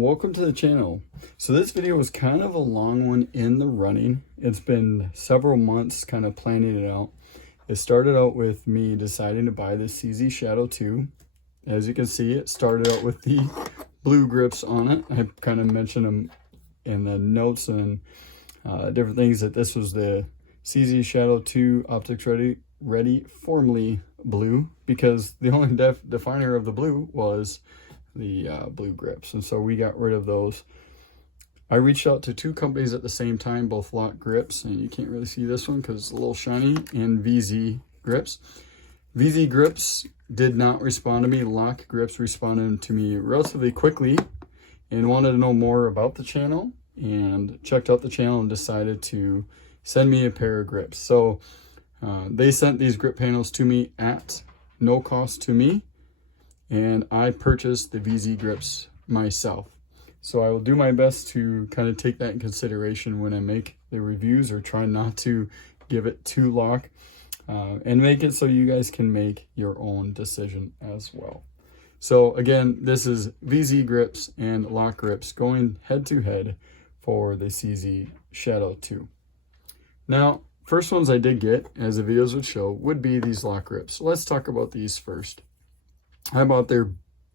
welcome to the channel. So this video was kind of a long one in the running. It's been several months kind of planning it out. It started out with me deciding to buy the CZ Shadow 2. As you can see, it started out with the blue grips on it. I kind of mentioned them in the notes and different things that this was the CZ Shadow 2 Optics Ready, formerly blue, because the only definer of the blue was the blue grips, and so we got rid of those. I reached out to two companies at the same time, both LOK Grips, and you can't really see this one because it's a little shiny, and VZ Grips. VZ Grips did not respond to me. LOK Grips responded to me relatively quickly and wanted to know more about the channel, and checked out the channel and decided to send me a pair of grips. So they sent these grip panels to me at no cost to me, and I purchased the VZ grips myself. So I will do my best to kind of take that in consideration when I make the reviews, or try not to give it too LOK, and make it so you guys can make your own decision as well. So again, this is VZ grips and LOK grips going head to head for the CZ Shadow 2. Now, first ones I did get, as the videos would show, would be these LOK grips. So let's talk about these first. I bought their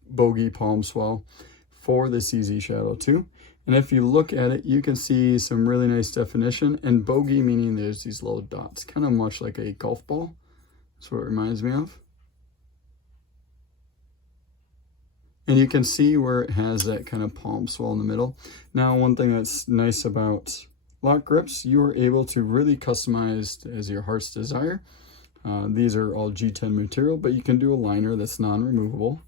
Bogie palm swell for the CZ Shadow 2. And if you look at it, you can see some really nice definition. And Bogie meaning there's these little dots, kind of much like a golf ball. That's what it reminds me of. And you can see where it has that kind of palm swell in the middle. Now, one thing that's nice about LOK grips, you are able to really customize as your heart's desire. These are all G10 material, but you can do a liner that's non-removable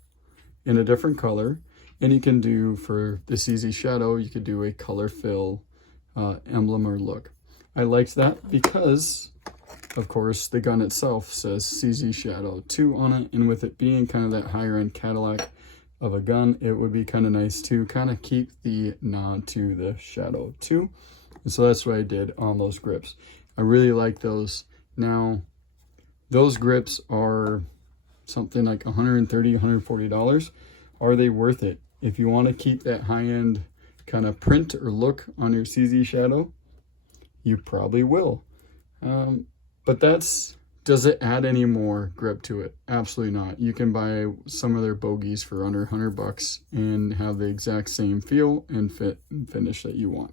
in a different color. And you can do, for the CZ Shadow, you could do a color fill emblem or look. I liked that because, of course, the gun itself says CZ Shadow 2 on it. And with it being kind of that higher end Cadillac of a gun, it would be kind of nice to kind of keep the nod to the Shadow 2. And so that's what I did on those grips. I really like those. Now, those grips are something like $130, $140. Are they worth it? If you want to keep that high-end kind of print or look on your CZ Shadow, you probably will. But does it add any more grip to it? Absolutely not. You can buy some of their Bogies for under $100 and have the exact same feel and fit and finish that you want.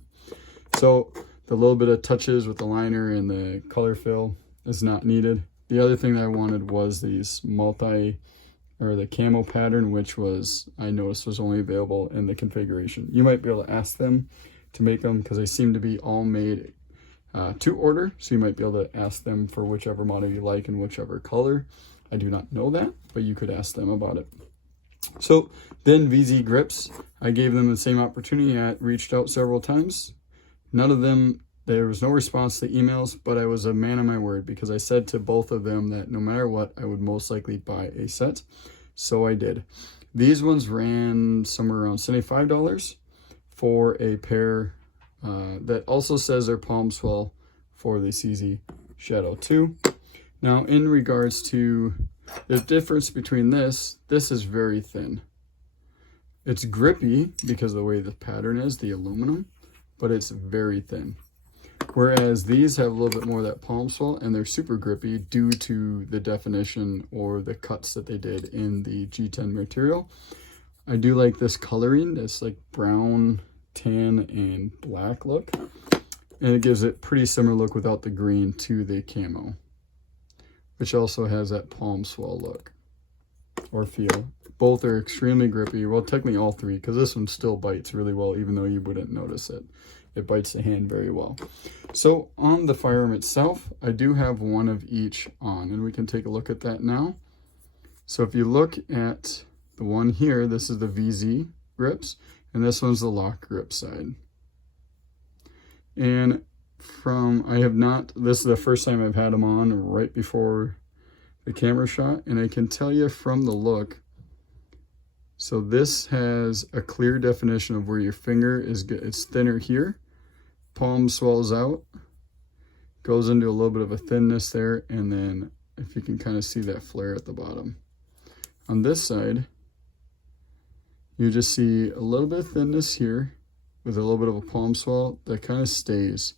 So the little bit of touches with the liner and the color fill is not needed. The other thing that I wanted was these the camo pattern, which I noticed was only available in the configuration. You might be able to ask them to make them, because they seem to be all made to order. So you might be able to ask them for whichever model you like and whichever color. I do not know that, but you could ask them about it. So then VZ grips, I gave them the same opportunity. I reached out several times. None of them, there was no response to emails, but I was a man of my word, because I said to both of them that no matter what, I would most likely buy a set. So I did. These ones ran somewhere around $75 for a pair that also says they're palm swell for the CZ Shadow 2. Now, in regards to the difference between this is very thin. It's grippy because of the way the pattern is, the aluminum, but it's very thin. Whereas these have a little bit more of that palm swell, and they're super grippy due to the definition or the cuts that they did in the G10 material. I do like this coloring. It's like brown, tan, and black look. And it gives it pretty similar look without the green to the camo, which also has that palm swell look or feel. Both are extremely grippy. Well, technically all three, because this one still bites really well, even though you wouldn't notice it. It bites the hand very well. So on the firearm itself, I do have one of each on, and we can take a look at that now. So if you look at the one here, this is the VZ grips, and this one's the LOK grip side. And this is the first time I've had them on right before the camera shot, and I can tell you from the look, so this has a clear definition of where your finger is. It's thinner here. Palm swells out, goes into a little bit of a thinness there, and then if you can kind of see that flare at the bottom. On this side, You just see a little bit of thinness here with a little bit of a palm swell that kind of stays.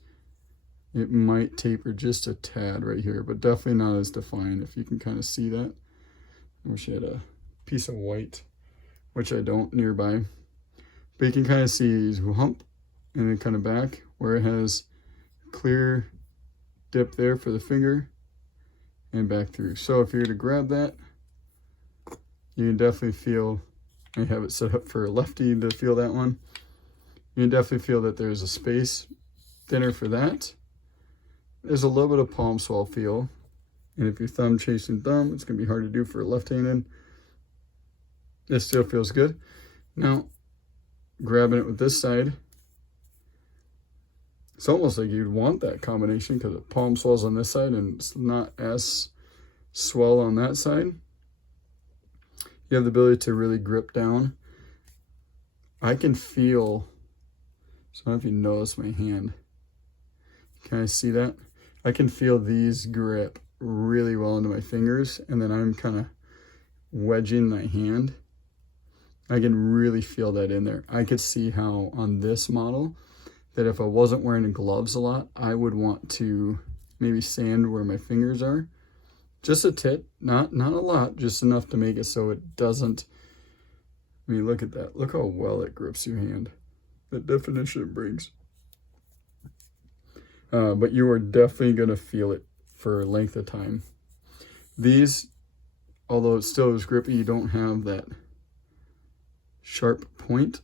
It might taper just a tad right here, but definitely not as defined, if you can kind of see that. I wish I had a piece of white, which I don't, nearby. But you can kind of see hump and then kind of back where it has clear dip there for the finger and back through. So if you're to grab that, you can definitely feel, I have it set up for a lefty to feel that one. You can definitely feel that there's a space thinner for that. There's a little bit of palm swell feel. And if you're thumb chasing thumb, it's gonna be hard to do for a left-handed. It still feels good. Now, grabbing it with this side, it's almost like you'd want that combination because the palm swells on this side and it's not as swell on that side. You have the ability to really grip down. I can feel, so I don't know if you notice my hand. Can I see that? I can feel these grip really well into my fingers, and then I'm kind of wedging my hand. I can really feel that in there. I could see how on this model that if I wasn't wearing gloves a lot, I would want to maybe sand where my fingers are. Just a tit, not a lot, just enough to make it so it doesn't, I mean, look at that. Look how well it grips your hand. The definition it brings. But you are definitely going to feel it for a length of time. These, although it still is grippy, you don't have that sharp point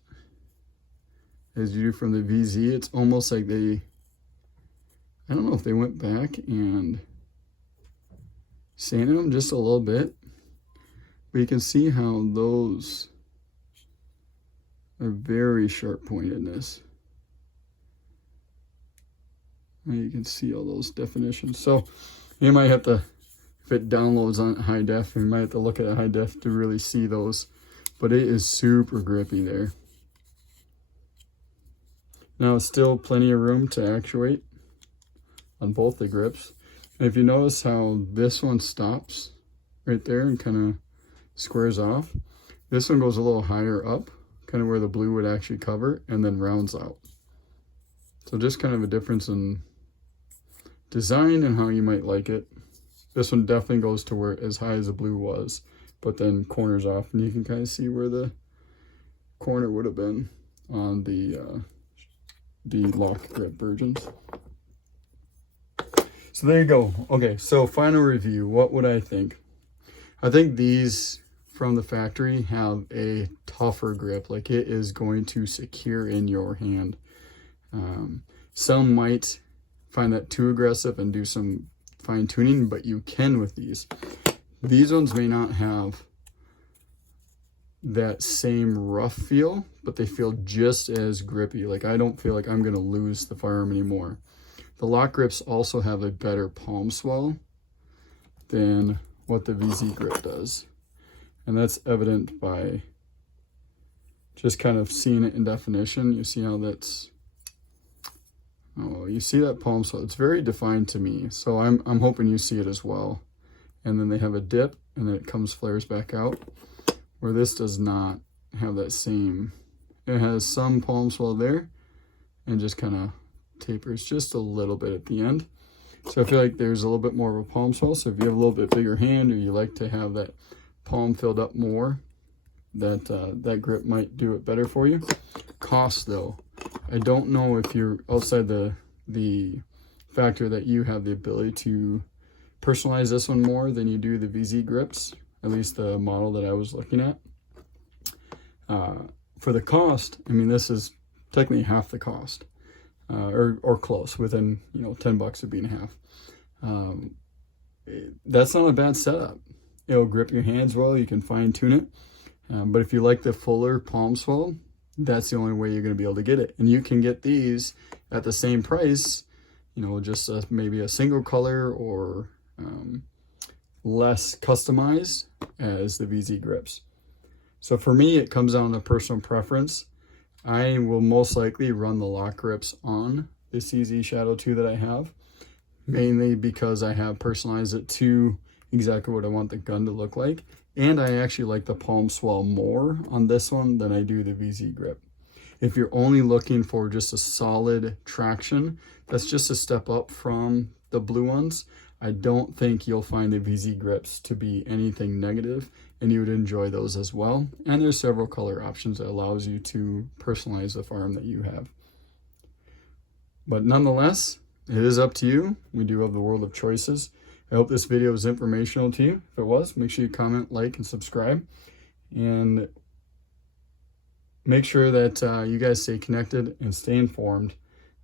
as you do from the VZ. It's almost like they, I don't know if they went back and sanded them just a little bit, but you can see how those are very sharp pointedness. And you can see all those definitions. So you might have to, if it downloads on high def, you might have to look at a high def to really see those, but it is super grippy there. Now it's still plenty of room to actuate on both the grips. And if you notice how this one stops right there and kind of squares off, this one goes a little higher up, kind of where the blue would actually cover, and then rounds out. So just kind of a difference in design and how you might like it. This one definitely goes to where as high as the blue was, but then corners off, and you can kind of see where the corner would have been on the LOK grip versions. So there you go. Okay, so final review. What would I think? I think these from the factory have a tougher grip. Like, it is going to secure in your hand. Some might find that too aggressive and do some fine tuning, but you can with these. These ones may not have that same rough feel, but they feel just as grippy. Like, I don't feel like I'm gonna lose the firearm anymore. The LOK grips also have a better palm swell than what the VZ grip does. And that's evident by just kind of seeing it in definition. You see how that's, oh, you see that palm swell. It's very defined to me. So I'm hoping you see it as well. And then they have a dip and then it flares back out, where this does not have that same. It has some palm swell there and just kind of tapers just a little bit at the end. So I feel like there's a little bit more of a palm swell. So if you have a little bit bigger hand, or you like to have that palm filled up more, that grip might do it better for you. Cost though, I don't know if you're outside the factor that you have the ability to personalize this one more than you do the VZ grips, at least the model that I was looking at. For the cost, I mean, this is technically half the cost. Or close, within, you know, $10 of being half. That's not a bad setup. It'll grip your hands well, you can fine tune it. But if you like the fuller palm swell, that's the only way you're going to be able to get it. And you can get these at the same price, you know, just maybe a single color or less customized as the VZ grips. So for me, it comes down to personal preference. I will most likely run the LOK grips on the CZ Shadow 2 that I have, mainly because I have personalized it to exactly what I want the gun to look like. And I actually like the palm swell more on this one than I do the VZ grip. If you're only looking for just a solid traction, that's just a step up from the blue ones. I don't think you'll find the VZ grips to be anything negative, and you would enjoy those as well. And there's several color options that allows you to personalize the farm that you have. But nonetheless, it is up to you. We do have the world of choices. I hope this video was informational to you. If it was, make sure you comment, like, and subscribe. And make sure that you guys stay connected and stay informed.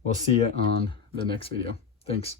We'll see you on the next video. Thanks.